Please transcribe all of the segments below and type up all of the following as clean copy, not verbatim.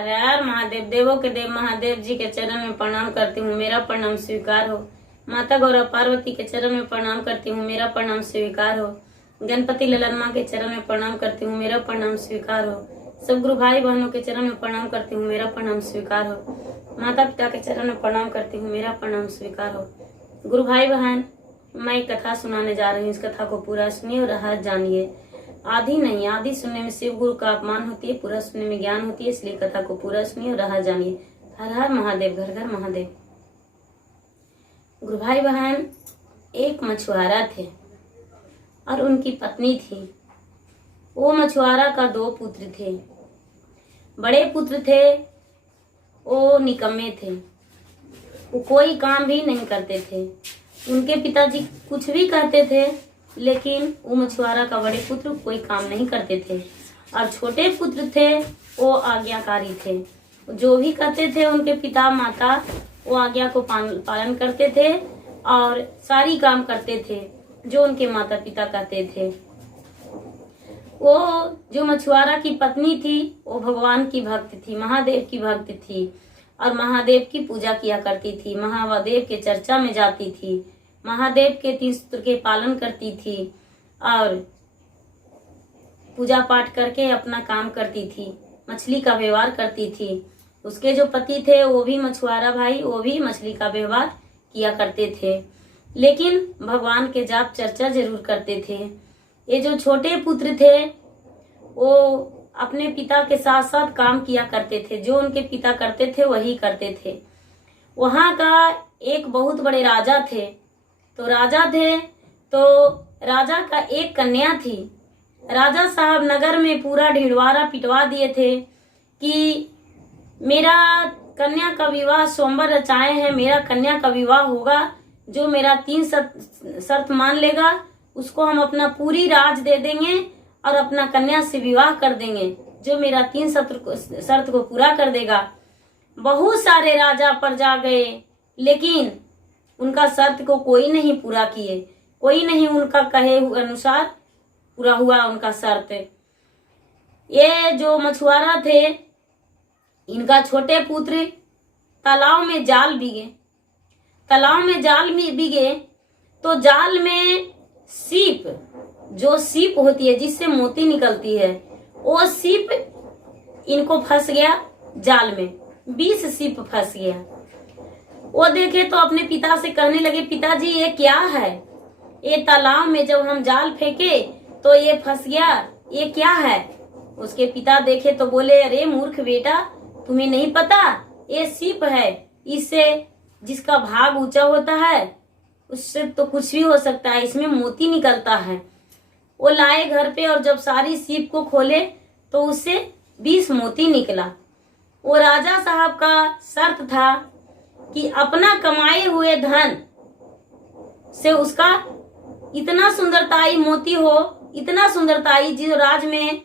हर हर महादेव। देवों के देव महादेव जी के चरण में प्रणाम करती हूँ, मेरा प्रणाम स्वीकार हो। माता गौरव पार्वती के चरण में प्रणाम करती हूँ, मेरा प्रणाम स्वीकार हो। गणपति ललन माँ के चरण में प्रणाम करती हूँ, मेरा प्रणाम स्वीकार हो। सब गुरु भाई बहनों के चरण में प्रणाम करती हूँ, मेरा प्रणाम स्वीकार हो। माता पिता के चरण में प्रणाम करती हूँ, मेरा प्रणाम स्वीकार हो। गुरु भाई बहन, मैं एक कथा सुनाने जा रही हूँ, इस कथा को पूरा सुनिए और राहत जानिए। आधी नहीं, आधी सुनने में शिव गुरु का अपमान होती है, पूरा सुनने में ज्ञान होती है, इसलिए कथा को पूरा सुनिए और राहत जानिए। हर हर महादेव, घर घर महादेव। गुरु भाई बहन, एक मछुआरा थे और उनकी पत्नी थी। वो मछुआरा का 2 पुत्र थे। बड़े पुत्र थे, वो निकम्मे थे, वो कोई काम भी नहीं करते थे। उनके पिताजी कुछ भी कहते थे, लेकिन वो मछुआरा का बड़े पुत्र कोई काम नहीं करते थे। और छोटे पुत्र थे, वो आज्ञाकारी थे। जो भी कहते थे उनके पिता माता, वो आज्ञा को पालन करते थे और सारी काम करते थे जो उनके माता पिता कहते थे। वो जो मछुआरा की पत्नी थी, वो भगवान की भक्त थी, महादेव की भक्त थी और महादेव की पूजा किया करती थी। महादेव के चर्चा में जाती थी, महादेव के 3 सूत्र के पालन करती थी और पूजा पाठ करके अपना काम करती थी, मछली का व्यवहार करती थी। उसके जो पति थे वो भी मछुआरा भाई, वो भी मछली का व्यवहार किया करते थे, लेकिन भगवान के जाप चर्चा जरूर करते थे। ये जो छोटे पुत्र थे, वो अपने पिता के साथ साथ काम किया करते थे, जो उनके पिता करते थे वही करते थे। वहां का एक बहुत बड़े राजा थे। तो राजा का एक कन्या थी। राजा साहब नगर में पूरा ढिंढवारा पिटवा दिए थे कि मेरा कन्या का विवाह सोमवार रचाए हैं, मेरा कन्या का विवाह होगा, जो मेरा 3 शर्त मान लेगा उसको हम अपना पूरी राज दे देंगे और अपना कन्या से विवाह कर देंगे, जो मेरा 3 शर्त को पूरा कर देगा। बहुत सारे राजा प्रजा गए, लेकिन उनका शर्त को कोई नहीं पूरा किए, कोई नहीं उनका कहे अनुसार पूरा हुआ उनका शर्त। ये जो मछुआरा थे, इनका छोटे पुत्र तालाब में जाल बिगे। तालाब में जाल में बिगे तो जाल में सीप, जो सीप होती है जिससे मोती निकलती है, वो सीप इनको फंस गया जाल में। 20 सीप फंस गया। वो देखे तो अपने पिता से कहने लगे, पिताजी ये क्या है? ये तालाब में जब हम जाल फेंके तो ये फंस गया, ये क्या है? उसके पिता देखे तो बोले, अरे मूर्ख बेटा, तुम्हें नहीं पता? ये सीप है, इससे जिसका भाग ऊंचा होता है उससे तो कुछ भी हो सकता है, इसमें मोती निकलता है। वो लाए घर पे और जब सारी सीप को खोले तो उससे 20 मोती निकला। वो राजा साहब का शर्त था कि अपना कमाए हुए धन से उसका इतना सुंदरताई मोती हो, इतना सुंदरताई जो राज में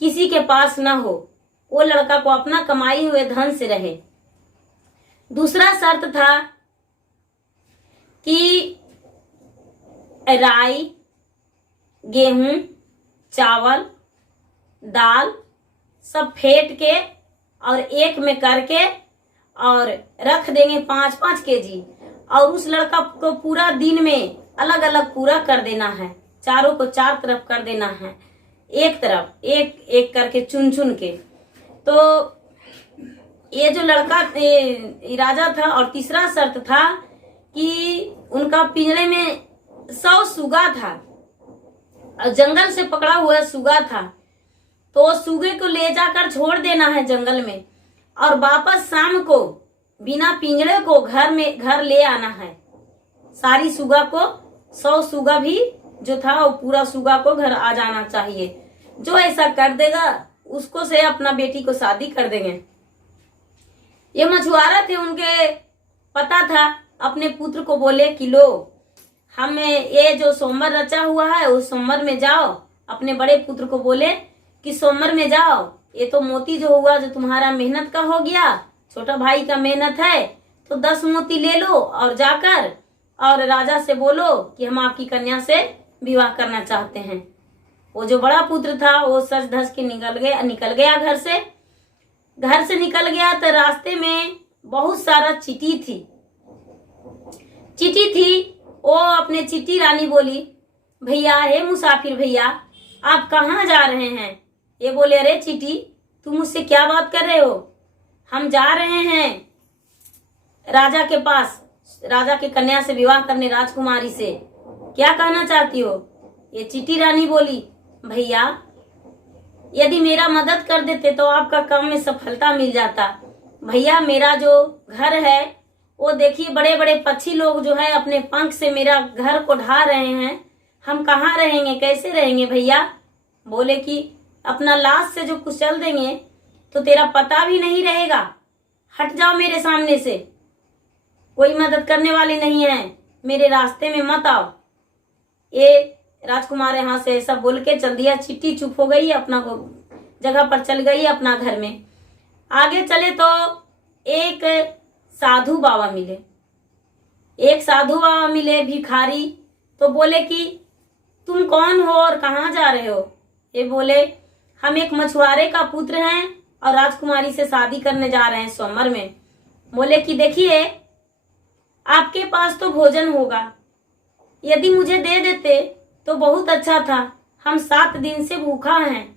किसी के पास ना हो, वो लड़का को अपना कमाई हुए धन से रहे। दूसरा शर्त था कि राई, गेहूं, चावल, दाल सब फेंट के और एक में करके और रख देंगे 5-5 केजी, और उस लड़का को पूरा दिन में अलग अलग पूरा कर देना है। चारों को 4 तरफ कर देना है, एक तरफ एक एक करके चुन चुन के। तो ये जो लड़का राजा था। और तीसरा शर्त था कि उनका पिंजरे में 100 सुगा था और जंगल से पकड़ा हुआ सुगा था, तो सुगे को ले जाकर छोड़ देना है जंगल में और वापस शाम को बिना पिंजरे को घर ले आना है। सारी सुगा को 100 सुगा भी जो था वो पूरा सुगा को घर आ जाना चाहिए। जो ऐसा कर देगा उसको से अपना बेटी को शादी कर देंगे। ये मछुआरा थे, उनके पता था, अपने पुत्र को बोले कि लो, हमें ये जो सोमवार रचा हुआ है उस सोमवार में जाओ। अपने बड़े पुत्र को बोले कि सोमवार में जाओ, ये तो मोती जो हुआ जो तुम्हारा मेहनत का हो गया, छोटा भाई का मेहनत है, तो 10 मोती ले लो और जाकर और राजा से बोलो कि हम आपकी कन्या से विवाह करना चाहते हैं। वो जो बड़ा पुत्र था वो सज धज के निकल गया घर से। घर से निकल गया तो रास्ते में बहुत सारा चींटी थी। वो अपने चींटी रानी बोली, भैया, हे मुसाफिर भैया, आप कहाँ जा रहे हैं? ये बोले, अरे चींटी, तुम मुझसे क्या बात कर रहे हो? हम जा रहे हैं राजा के पास, राजा की कन्या से विवाह करने, राजकुमारी से। क्या कहना चाहती हो? ये चींटी रानी बोली, भैया, यदि मेरा मदद कर देते तो आपका काम में सफलता मिल जाता। भैया, मेरा जो घर है वो देखिए, बड़े बड़े पक्षी लोग जो है अपने पंख से मेरा घर को ढा रहे हैं। हम कहाँ रहेंगे, कैसे रहेंगे भैया? बोले कि अपना लाश से जो कुचल देंगे तो तेरा पता भी नहीं रहेगा। हट जाओ मेरे सामने से, कोई मदद करने वाली नहीं है, मेरे रास्ते में मत आओ। ये राजकुमार यहाँ से ऐसा बोल के चल दिया। चींटी चुप हो गई, अपना जगह पर चल गई अपना घर में। आगे चले तो एक साधु बाबा मिले, भिखारी। तो बोले कि तुम कौन हो और कहाँ जा रहे हो? ये बोले, हम एक मछुआरे का पुत्र हैं और राजकुमारी से शादी करने जा रहे हैं सोमवार में। बोले कि देखिए, आपके पास तो भोजन होगा, यदि मुझे दे देते तो बहुत अच्छा था। हम 7 दिन से भूखा हैं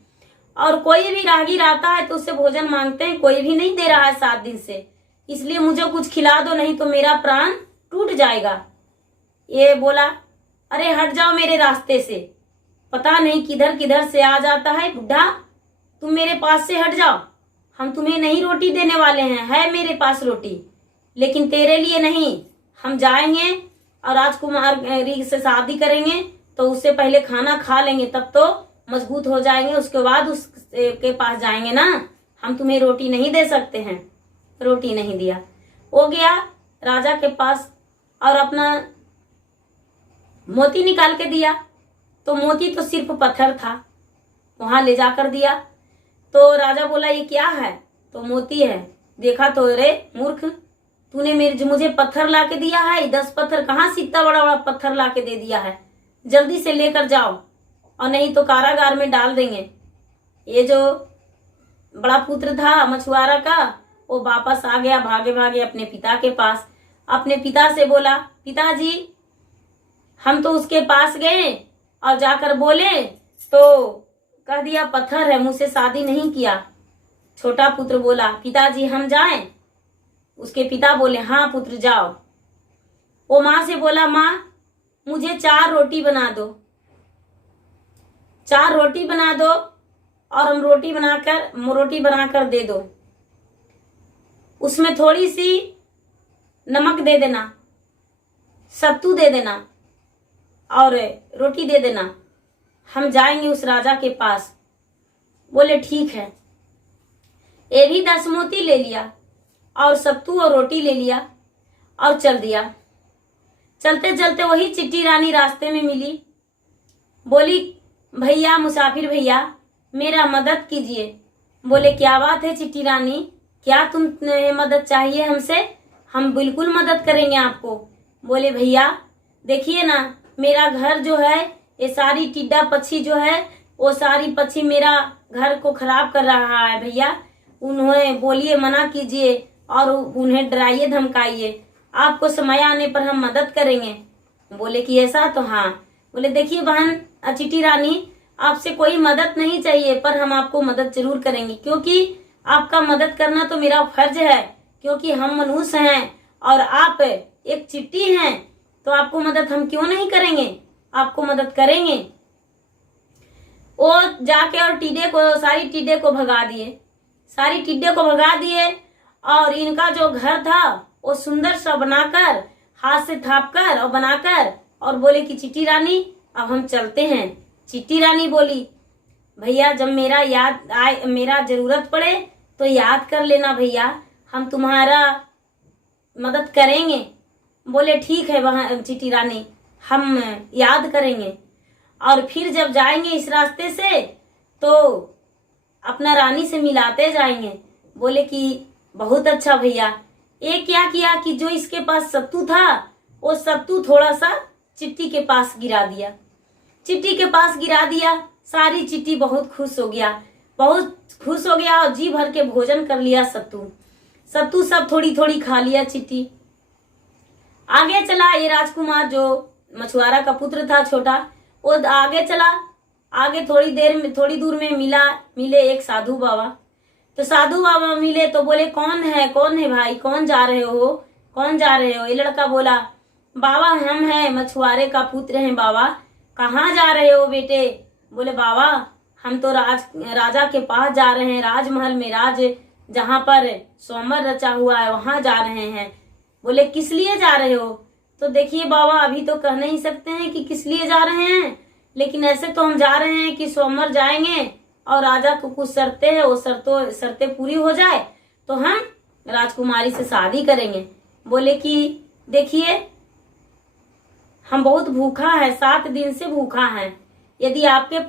और कोई भी राहगीर आता है तो उससे भोजन मांगते हैं, कोई भी नहीं दे रहा है 7 दिन से, इसलिए मुझे कुछ खिला दो, नहीं तो मेरा प्राण टूट जाएगा। ये बोला, अरे हट जाओ मेरे रास्ते से, पता नहीं किधर किधर से आ जाता है बुढ़ा, तुम मेरे पास से हट जाओ। हम तुम्हें नहीं रोटी देने वाले हैं, है मेरे पास रोटी, लेकिन तेरे लिए नहीं। हम जाएंगे और राजकुमारी से शादी करेंगे तो उससे पहले खाना खा लेंगे, तब तो मजबूत हो जाएंगे, उसके बाद उसके पास जाएंगे ना। हम तुम्हें रोटी नहीं दे सकते हैं। रोटी नहीं दिया। वो गया राजा के पास और अपना मोती निकाल के दिया, तो मोती तो सिर्फ पत्थर था, वहां ले जाकर दिया। तो राजा बोला, ये क्या है? तो मोती है। देखा तो, रे मूर्ख, तूने मुझे पत्थर ला के दिया है, 10 पत्थर कहाँ से इतना बड़ा बड़ा पत्थर ला के दे दिया है, जल्दी से लेकर जाओ और नहीं तो कारागार में डाल देंगे। ये जो बड़ा पुत्र था मछुआरा का, वो वापस आ गया भागे भागे अपने पिता के पास। अपने पिता से बोला, पिताजी, हम तो उसके पास गए और जाकर बोले तो कह दिया पत्थर है, मुझसे शादी नहीं किया। छोटा पुत्र बोला, पिताजी हम जाएं? उसके पिता बोले, हाँ पुत्र जाओ। वो माँ से बोला, माँ मुझे 4 रोटी बना दो, 4 रोटी बना दो और हम रोटी बनाकर दे दो, उसमें थोड़ी सी नमक दे देना, सत्तू दे देना और रोटी दे देना, हम जाएंगे उस राजा के पास। बोले ठीक है। ये भी 10 मोती ले लिया और सत्तू और रोटी ले लिया और चल दिया। चलते चलते वही चिट्टी रानी रास्ते में मिली। बोली, भैया, मुसाफिर भैया, मेरा मदद कीजिए। बोले, क्या बात है चिट्टी रानी, क्या तुम्हें मदद चाहिए हमसे? हम बिल्कुल मदद करेंगे आपको। बोले, भैया देखिए ना, मेरा घर जो है, ये सारी टिड्डा पक्षी जो है, वो सारी पक्षी मेरा घर को खराब कर रहा है भैया। उन्हें बोलिए, मना कीजिए और उन्हें डराइए, धमकाइए, आपको समय आने पर हम मदद करेंगे। बोले कि ऐसा? तो हाँ। बोले, देखिए बहन चिट्टी रानी, आपसे कोई मदद नहीं चाहिए, पर हम आपको मदद जरूर करेंगे, क्योंकि आपका मदद करना तो मेरा फर्ज है, क्योंकि हम मनुष्य हैं और आप एक चिट्टी हैं, तो आपको मदद हम क्यों नहीं करेंगे, आपको मदद करेंगे। वो जाके और सारी टिड्डे को भगा दिए और इनका जो घर था वो सुंदर सा बनाकर, हाथ से थापकर और बनाकर, और बोले कि चिट्टी रानी अब हम चलते हैं। चिट्टी रानी बोली, भैया जब मेरा जरूरत पड़े तो याद कर लेना भैया, हम तुम्हारा मदद करेंगे। बोले ठीक है वहां चिट्टी रानी, हम याद करेंगे और फिर जब जाएंगे इस रास्ते से तो अपना रानी से मिलाते जाएंगे। बोले कि बहुत अच्छा भैया। ये क्या किया कि जो इसके पास सत्तू था वो सत्तू थोड़ा सा चिट्टी के पास गिरा दिया। सारी चिट्टी बहुत खुश हो गया बहुत खुश हो गया और जी भर के भोजन कर लिया सत्तू सत्तू सब थोड़ी थोड़ी खा लिया चिट्टी। आगे चला ये राजकुमार जो मछुआरा का पुत्र था छोटा, वो आगे चला। आगे थोड़ी दूर में मिले एक साधु बाबा। तो साधु बाबा मिले तो बोले कौन है भाई, कौन जा रहे हो? ये लड़का बोला बाबा हम हैं, मछुआरे का पुत्र हैं बाबा। कहाँ जा रहे हो बेटे? बोले बाबा हम तो राजा के पास जा रहे हैं, राजमहल में जहाँ पर स्वयंवर रचा हुआ है वहां जा रहे हैं। बोले किस लिए जा रहे हो? तो देखिए बाबा अभी तो कह नहीं सकते हैं कि किस लिए जा रहे हैं, लेकिन ऐसे तो हम जा रहे हैं कि स्वयंवर जाएंगे और राजा को कुछ शर्तें हैं, वो शर्तें पूरी हो जाए तो हम राजकुमारी से शादी करेंगे। बोले कि देखिए हम बहुत भूखा है, 7 दिन से भूखा है, यदि आपके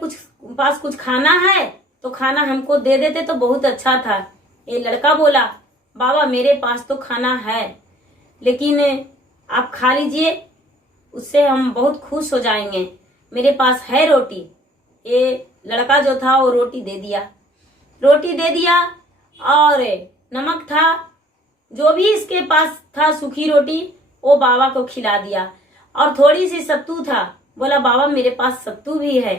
पास कुछ खाना है तो खाना हमको दे देते तो बहुत अच्छा था। ये लड़का बोला बाबा मेरे पास तो खाना है, लेकिन आप खा लीजिए, उससे हम बहुत खुश हो जाएंगे, मेरे पास है रोटी। ये लड़का जो था वो रोटी दे दिया और नमक था, जो भी इसके पास था सूखी रोटी वो बाबा को खिला दिया। और थोड़ी सी सत्तू था, बोला बाबा मेरे पास सत्तू भी है,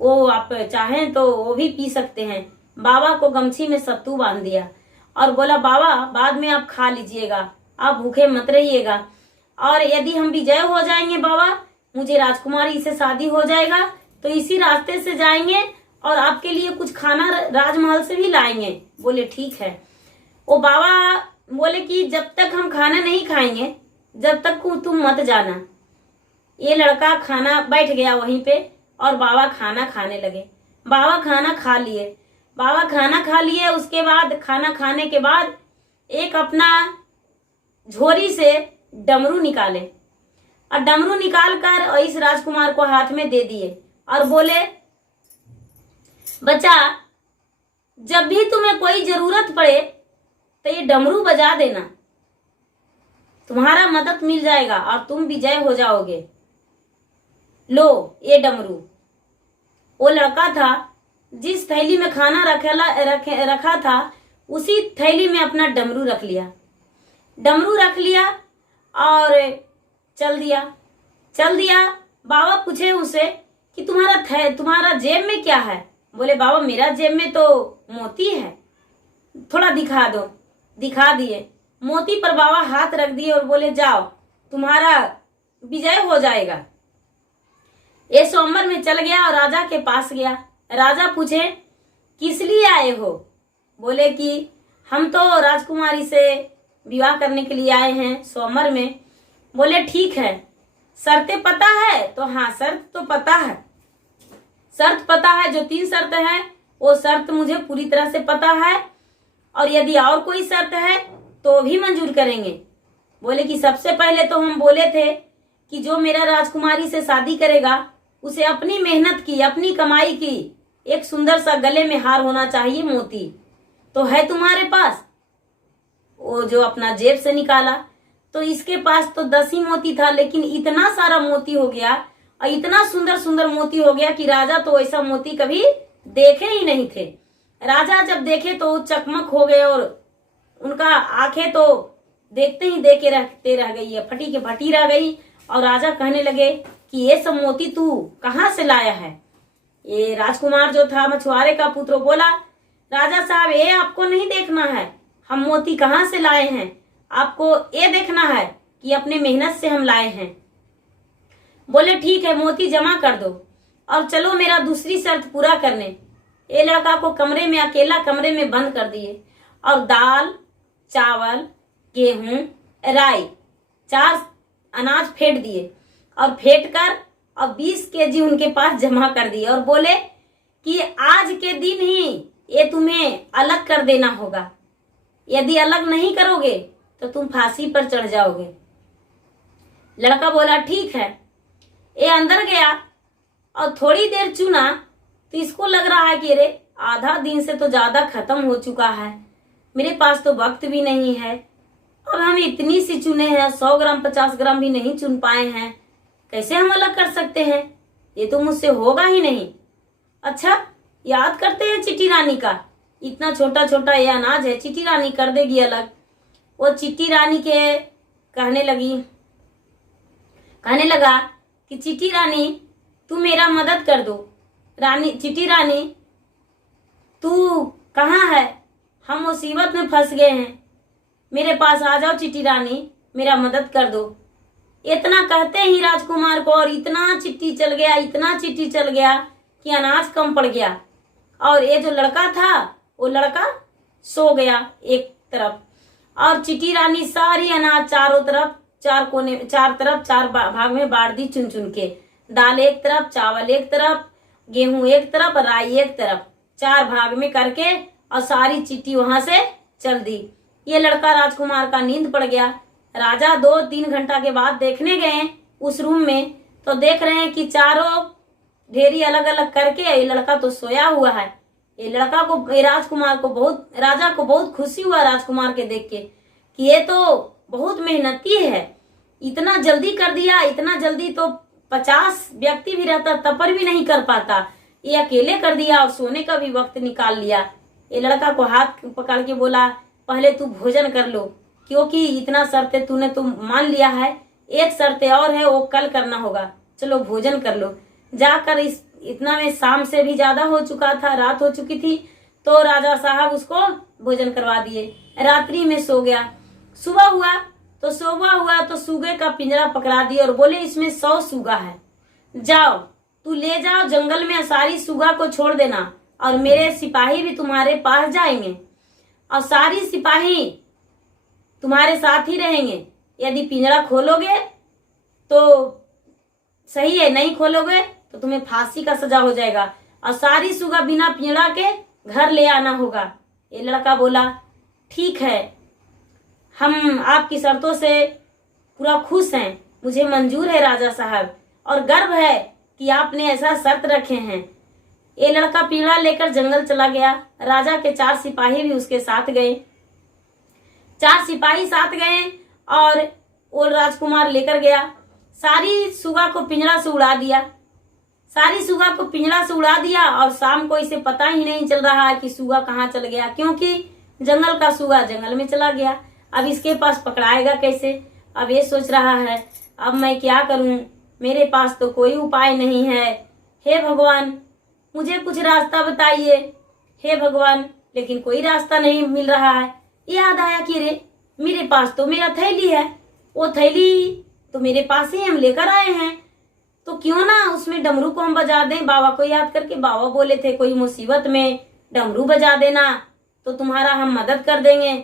वो आप चाहें तो वो भी पी सकते हैं। बाबा को गमछी में सत्तू बांध दिया और बोला बाबा बाद में आप खा लीजिएगा, आप भूखे मत रहिएगा, और यदि हम विजय हो जाएंगे बाबा, मुझे राजकुमारी से शादी हो जाएगा तो इसी रास्ते से जाएंगे और आपके लिए कुछ खाना राजमहल से भी लाएंगे। बोले ठीक है। वो बाबा बोले कि जब तक हम खाना नहीं खाएंगे जब तक तुम मत जाना। ये लड़का खाना बैठ गया वहीं पे और बाबा खाना खाने लगे। बाबा खाना खा लिए। उसके बाद खाना खाने के बाद एक अपना झोरी से डमरू निकाले और डमरू निकाल कर इस राजकुमार को हाथ में दे दिए और बोले बच्चा जब भी तुम्हें कोई जरूरत पड़े तो ये डमरू बजा देना, तुम्हारा मदद मिल जाएगा और तुम विजय हो जाओगे। लो ये डमरू। वो लड़का था जिस थैली में खाना रखा था उसी थैली में अपना डमरू रख लिया और चल दिया। बाबा पूछे उसे कि तुम्हारा जेब में क्या है? बोले बाबा मेरा जेब में तो मोती है, थोड़ा दिखा दो। दिखा दिए मोती पर बाबा हाथ रख दिए और बोले जाओ तुम्हारा विजय हो जाएगा। ये स्वयंवर में चल गया और राजा के पास गया। राजा पूछे किस लिए आए हो? बोले कि हम तो राजकुमारी से विवाह करने के लिए आए हैं स्वयंवर में। बोले ठीक है, शर्तें पता है? तो हाँ शर्त तो पता है, शर्त पता है, जो 3 शर्त है वो शर्त मुझे पूरी तरह से पता है, और यदि और कोई शर्त है तो भी मंजूर करेंगे। बोले कि सबसे पहले तो हम बोले थे कि जो मेरा राजकुमारी से शादी करेगा उसे अपनी मेहनत की, अपनी कमाई की एक सुंदर सा गले में हार होना चाहिए, मोती तो है तुम्हारे पास? वो जो अपना जेब से निकाला तो इसके पास तो 10 ही मोती था, लेकिन इतना सारा मोती हो गया और इतना सुंदर सुंदर मोती हो गया कि राजा तो ऐसा मोती कभी देखे ही नहीं थे। राजा जब देखे तो चकमक हो गए और उनका आंखें तो देखते ही रहते रह गई है, फटी के फटी रह गई। और राजा कहने लगे कि ये सब मोती तू कहाँ से लाया है? ये राजकुमार जो था मछुआरे का पुत्र बोला राजा साहब ये आपको नहीं देखना है हम मोती कहाँ से लाए हैं, आपको ये देखना है कि अपने मेहनत से हम लाए हैं। बोले ठीक है मोती जमा कर दो और चलो मेरा दूसरी शर्त पूरा करने। ये लड़का को अकेला कमरे में बंद कर दिए और दाल चावल गेहूं राई 4 अनाज फेंट दिए और फेंट कर और 20 केजी उनके पास जमा कर दिए और बोले कि आज के दिन ही ये तुम्हें अलग कर देना होगा, यदि अलग नहीं करोगे तो तुम फांसी पर चढ़ जाओगे। लड़का बोला ठीक है। ये अंदर गया और थोड़ी देर चुना तो इसको लग रहा है कि अरे आधा दिन से तो ज्यादा खत्म हो चुका है, मेरे पास तो वक्त भी नहीं है, अब हम इतनी सी चुने हैं 100 ग्राम 50 ग्राम भी नहीं चुन पाए हैं, कैसे हम अलग कर सकते हैं, ये तो मुझसे होगा ही नहीं। अच्छा याद करते हैं चींटी रानी का, इतना छोटा छोटा ये अनाज है, चींटी रानी कर देगी अलग। वो चींटी रानी के कहने लगा कि चींटी रानी तू मेरा मदद कर दो। चींटी रानी तू कहाँ है, हम मुसीबत में फंस गए हैं, मेरे पास आ जाओ चींटी रानी, मेरा मदद कर दो। इतना कहते ही राजकुमार को और इतना चींटी चल गया कि अनाज कम पड़ गया। और ये जो लड़का था वो लड़का सो गया एक तरफ, और चींटी रानी सारी अनाज चारों तरफ चार भाग में बांट दी, चुन चुन के। दाल एक तरफ, चावल एक तरफ, गेहूं एक तरफ, राई एक तरफ, 4 भाग में करके और सारी चींटी वहां से चल दी। ये लड़का राजकुमार का नींद पड़ गया। राजा 2-3 घंटा के बाद देखने गए उस रूम में, तो देख रहे हैं कि चारों ढेरी अलग अलग करके ये लड़का तो सोया हुआ है। राजा को बहुत खुशी हुआ राजकुमार के देख के कि ये तो बहुत मेहनती है, इतना जल्दी कर दिया, इतना जल्दी तो 50 व्यक्ति भी रहता तब पर भी नहीं कर पाता, ये अकेले कर दिया और सोने का भी वक्त निकाल लिया। ये लड़का को हाथ पकड़ के बोला, पहले तू भोजन कर लो, क्योंकि इतना शर्तें तूने तो मान लिया है, एक शर्त और है वो कल करना होगा, चलो भोजन कर लो। जाकर इतना में शाम से भी ज्यादा हो चुका था, रात हो चुकी थी, तो राजा साहब उसको भोजन करवा दिए। रात्रि में सो गया। सुबह हुआ तो सूगे का पिंजरा पकड़ा दिया और बोले इसमें 100 सूगा है, जाओ तू ले जाओ, जंगल में सारी सूगा को छोड़ देना और मेरे सिपाही भी तुम्हारे पास जाएंगे और सारी सिपाही तुम्हारे साथ ही रहेंगे। यदि पिंजरा खोलोगे तो सही है, नहीं खोलोगे तो तुम्हें फांसी का सजा हो जाएगा और सारी सूगा बिना पिंजरा के घर ले आना होगा। ये लड़का बोला ठीक है, हम आपकी शर्तों से पूरा खुश हैं, मुझे मंजूर है राजा साहब, और गर्व है कि आपने ऐसा शर्त रखे हैं। ये लड़का पिंजरा लेकर जंगल चला गया। राजा के 4 सिपाही भी उसके साथ गए। 4 सिपाही साथ गए और वो राजकुमार लेकर गया। सारी सुगा को पिंजरा से उड़ा दिया और शाम को इसे पता ही नहीं चल रहा है कि सुगा कहाँ चल गया, क्योंकि जंगल का सुगा जंगल में चला गया। अब इसके पास पकड़ाएगा कैसे? अब ये सोच रहा है अब मैं क्या करूं, मेरे पास तो कोई उपाय नहीं है, हे भगवान मुझे कुछ रास्ता बताइए, हे भगवान। लेकिन कोई रास्ता नहीं मिल रहा है। याद आया कि रे मेरे पास तो मेरा थैली है, वो थैली तो मेरे पास ही हम लेकर आए हैं, तो क्यों ना उसमें डमरू को हम बजा दें। बाबा को याद करके बाबा बोले थे कोई मुसीबत में डमरू बजा देना तो तुम्हारा हम मदद कर देंगे,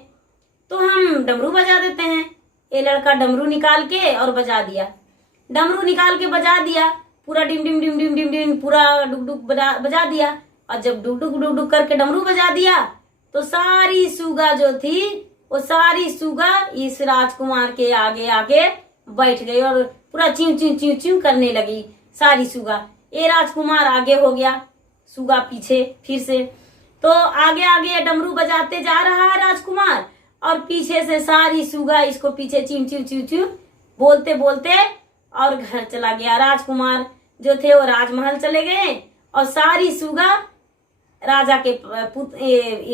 तो हम डमरू बजा देते हैं। ये लड़का डमरू निकाल के और बजा दिया। डमरू निकाल के बजा दिया, पूरा dim dim dim dim dim dim पूरा डुक डुक बजा दिया। और जब डुक डुक करके डमरू बजा दिया तो सारी सूगा जो थी वो सारी सूगा इस राजकुमार के आगे आगे बैठ गई और पूरा च्यू च्यू च्यू च्यू करने लगी सारी सूगा। ये राजकुमार आगे हो गया, सूगा पीछे फिर से। तो आगे आगे डमरू बजाते जा रहा है राजकुमार और पीछे से सारी सूगा इसको पीछे च्यू च्यू च्यू च्यू बोलते बोलते और घर चला गया। राजकुमार जो थे वो राजमहल चले गए और सारी सूगा राजा के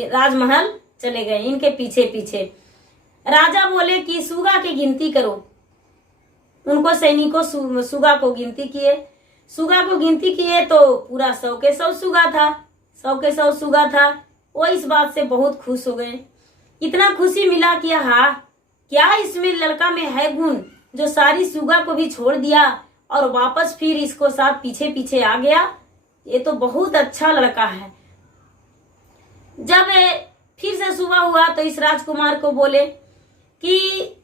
राजमहल चले गए इनके पीछे पीछे। राजा बोले कि सूगा की गिनती करो। उनको सैनिकों सूगा को गिनती किए तो पूरा 100 के 100 सूगा था, 100 के 100 सूगा था। वो इस बात से बहुत खुश हो गए। इतना खुशी मिला कि हाँ क्या इसमें लड़का में है गुण जो सारी सूगा को भी छोड़ दिया और वापस फिर इसको साथ पीछे पीछे आ गया। ये तो बहुत अच्छा लड़का है। जब फिर से सुबह हुआ तो इस राजकुमार को बोले कि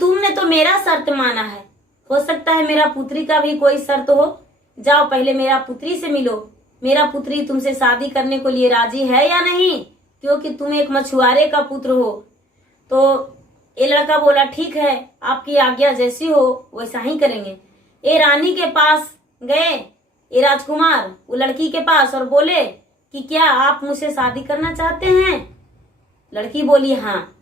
तुमने तो मेरा शर्त माना है, हो सकता है मेरा पुत्री का भी कोई शर्त हो। जाओ पहले मेरा पुत्री से मिलो, मेरा पुत्री तुमसे शादी करने को लिए राजी है या नहीं, क्योंकि तुम एक मछुआरे का पुत्र हो। तो ये लड़का बोला ठीक है, आपकी आज्ञा जैसी हो वैसा ही करेंगे। ये रानी के पास गए, ये राजकुमार वो लड़की के पास और बोले कि क्या आप मुझसे शादी करना चाहते हैं? लड़की बोली हाँ,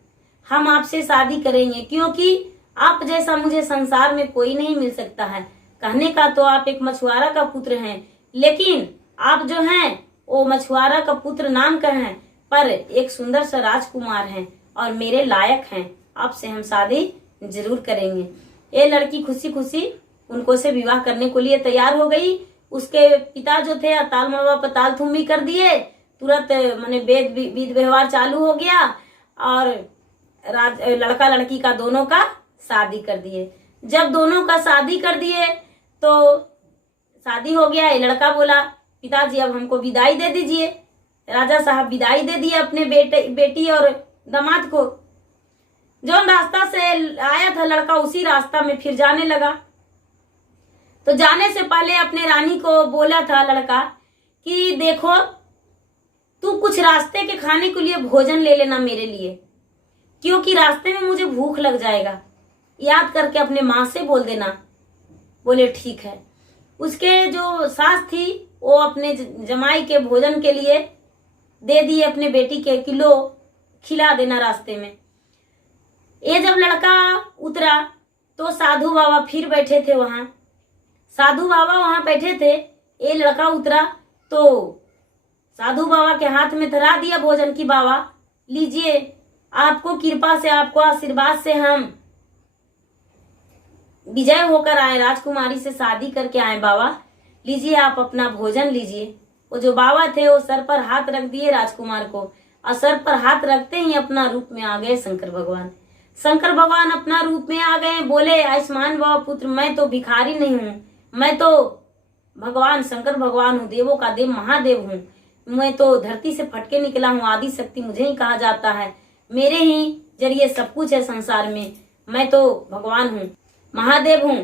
हम आपसे शादी करेंगे, क्योंकि आप जैसा मुझे संसार में कोई नहीं मिल सकता है। कहने का तो आप एक मछुआरा का पुत्र हैं, लेकिन आप जो हैं वो मछुआरा का पुत्र नाम का है, पर एक सुंदर सा राजकुमार है और मेरे लायक हैं, आपसे हम शादी जरूर करेंगे। ये लड़की खुशी खुशी उनको से विवाह करने को लिए तैयार हो गई। उसके पिता जो थे ताल मड़वा पताल थुम्बी कर दिए, तुरंत माने विध व्यवहार चालू हो गया और लड़का लड़की का दोनों का शादी कर दिए। जब दोनों का शादी कर दिए तो शादी हो गया। ये लड़का बोला पिताजी अब हमको विदाई दे दीजिए। राजा साहब विदाई दे दिए अपने बेटी और दामाद को। जो रास्ता से आया था लड़का उसी रास्ता में फिर जाने लगा। तो जाने से पहले अपने रानी को बोला था लड़का कि देखो तू कुछ रास्ते के खाने के लिए भोजन ले लेना मेरे लिए, क्योंकि रास्ते में मुझे भूख लग जाएगा, याद करके अपने माँ से बोल देना। बोले ठीक है। उसके जो सास थी वो अपने जमाई के भोजन के लिए दे दिए अपने बेटी के, किलो खिला देना रास्ते में। ये जब लड़का उतरा तो साधु बाबा फिर बैठे थे वहां। साधु बाबा वहां बैठे थे। ये लड़का उतरा तो साधु बाबा के हाथ में धरा दिया भोजन की, बाबा लीजिए, आपको कृपा से आपको आशीर्वाद से हम विजय होकर आए, राजकुमारी से शादी करके आए, बाबा लीजिए आप अपना भोजन लीजिए। वो जो बाबा थे वो सर पर हाथ रख दिए राजकुमार को, और सर पर हाथ रखते ही अपना रूप में आ गए शंकर भगवान। शंकर भगवान अपना रूप में आ गए। बोले आयुष्मान बाबा पुत्र, मैं तो भिखारी नहीं हूँ, मैं तो भगवान शंकर भगवान हूँ, देवों का देव महादेव हूँ। मैं तो धरती से फटके निकला हूँ, आदि शक्ति मुझे ही कहा जाता है, मेरे ही जरिए सब कुछ है संसार में, मैं तो भगवान हूँ, महादेव हूँ।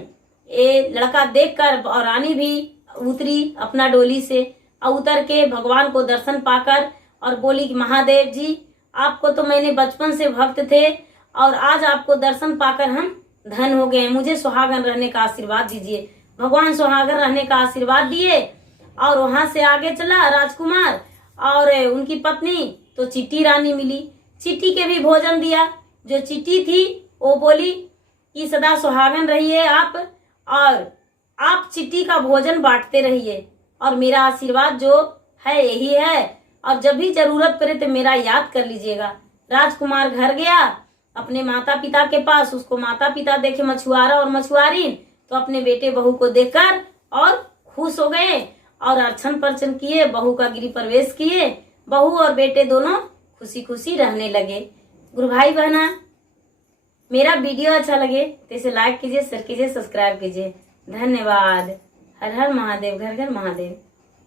ये लड़का देखकर और रानी भी उतरी अपना डोली से, और उतर के भगवान को दर्शन पाकर और बोली कि महादेव जी आपको तो मैंने बचपन से भक्त थे और आज आपको दर्शन पाकर हम धन हो गए, मुझे सुहागन रहने का आशीर्वाद दीजिए। भगवान सुहागन रहने का आशीर्वाद दिए और वहां से आगे चला राजकुमार और उनकी पत्नी। तो चिट्टी रानी मिली, चिट्टी के भी भोजन दिया। जो चिट्टी थी वो बोली कि सदा सुहागन रहिए आप, और आप चिट्टी का भोजन बांटते रहिए, और मेरा आशीर्वाद जो है यही है, और जब भी जरूरत पड़े तो मेरा याद कर लीजिएगा। राजकुमार घर गया अपने माता पिता के पास। उसको माता पिता देखे मछुआरा और मछुआरीन, तो अपने बेटे बहू को देखकर और खुश हो गए और अर्चन पर्चन किए, बहू का गृह प्रवेश किए। बहू और बेटे दोनों खुशी खुशी रहने लगे। गुरु भाई बहना, मेरा वीडियो अच्छा लगे तो इसे लाइक कीजिए, शेयर कीजिए, सब्सक्राइब कीजिए। धन्यवाद। हर हर महादेव, घर घर महादेव।